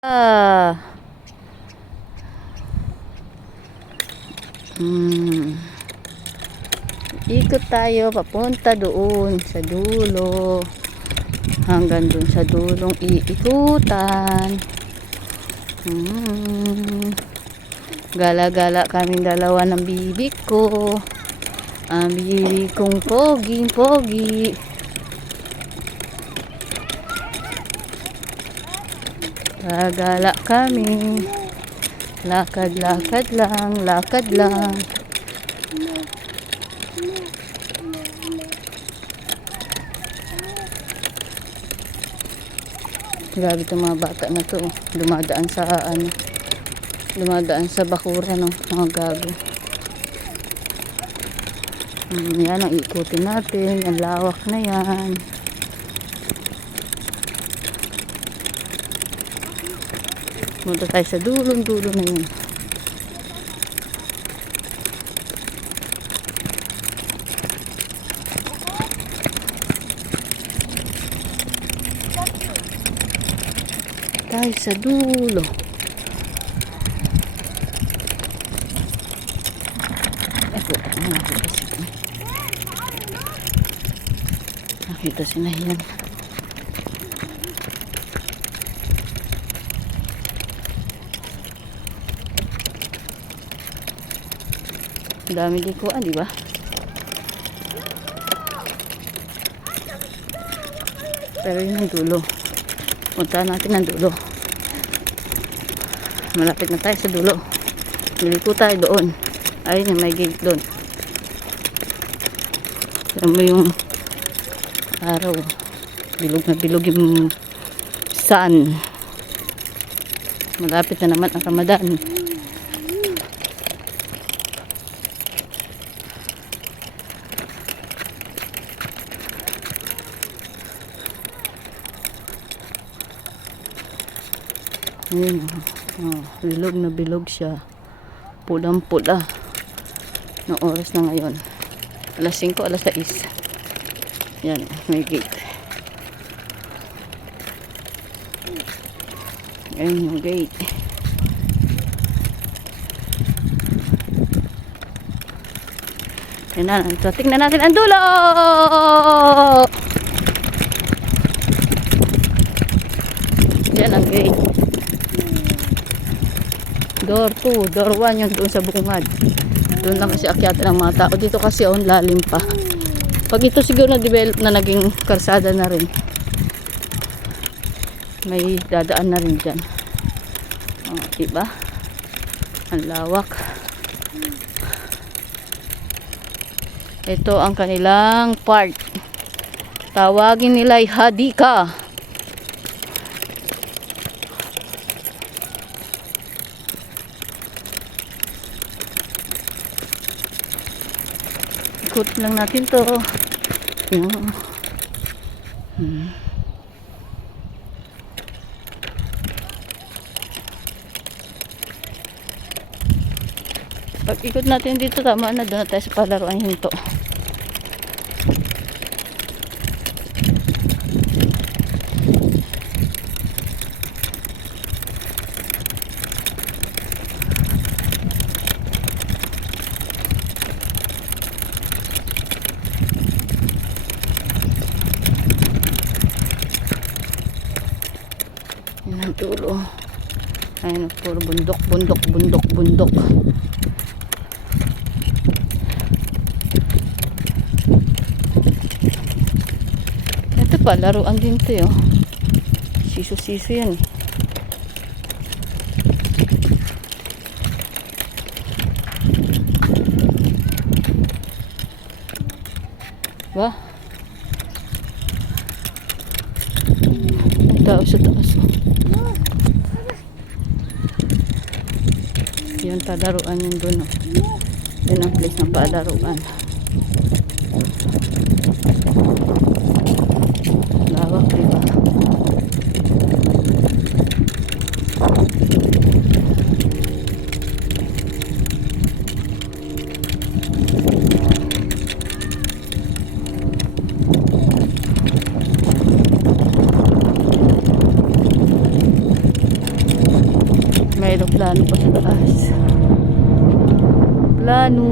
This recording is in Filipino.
Ah. Hmm. Ikot tayo papunta doon sa dulo. Hanggang doon sa dulong iikutan. Gala-gala kaming dalawa ng bibi ko. Ang bibi kong pogi. Gala kami. Lakad lang. Grabe itong mga bata na to. Dumadaan sa bakura, no? Mga gago. Yan ang ikutin natin. Ang lawak na yan. Punta tayo sa dulo na yun. Tayo sa dulo. Nakita si Nahiyan. Dami di ko, di ba? Pero yun ang dulo. Punta natin ang dulo. Malapit na tayo sa dulo. Liliko tayo doon. Ayun yung may gate doon. Alam mo yung araw. Bilog na bilog yung sun. Malapit na naman ang Ramadan. Ayun, bilog na bilog siya. Pulang-pula. Ng oras na ngayon. Alas 5, alas 6. Yan, may gate. Ayun yung gate. Yan na, tingnan natin ang dulo! Yan ang gate. Door 2, door 1 yung doon sa bungad. Doon lang kasi akyatan ng mga tao. Dito kasi on lalim pa. Pag ito siguro na-develop na naging karsada na rin. May dadaan na rin dyan. Diba? Ang lawak. Ito ang kanilang park. Tawagin nila ay Hadika. Ikot lang natin to. Yan. Pag ikot natin dito, tama na, doon na tayo sa palaruan hinto. Yan ang dulo. Ayun, puro bundok. Ito pa, laruan din ito, oh. Siso yan, eh. Ba? Ang tao sa taas, oh. Yun, palaruan yun doon, oh. Yun ang place ng palaruan. Lawak, diba? may aeroplano pa sa taas. Plano.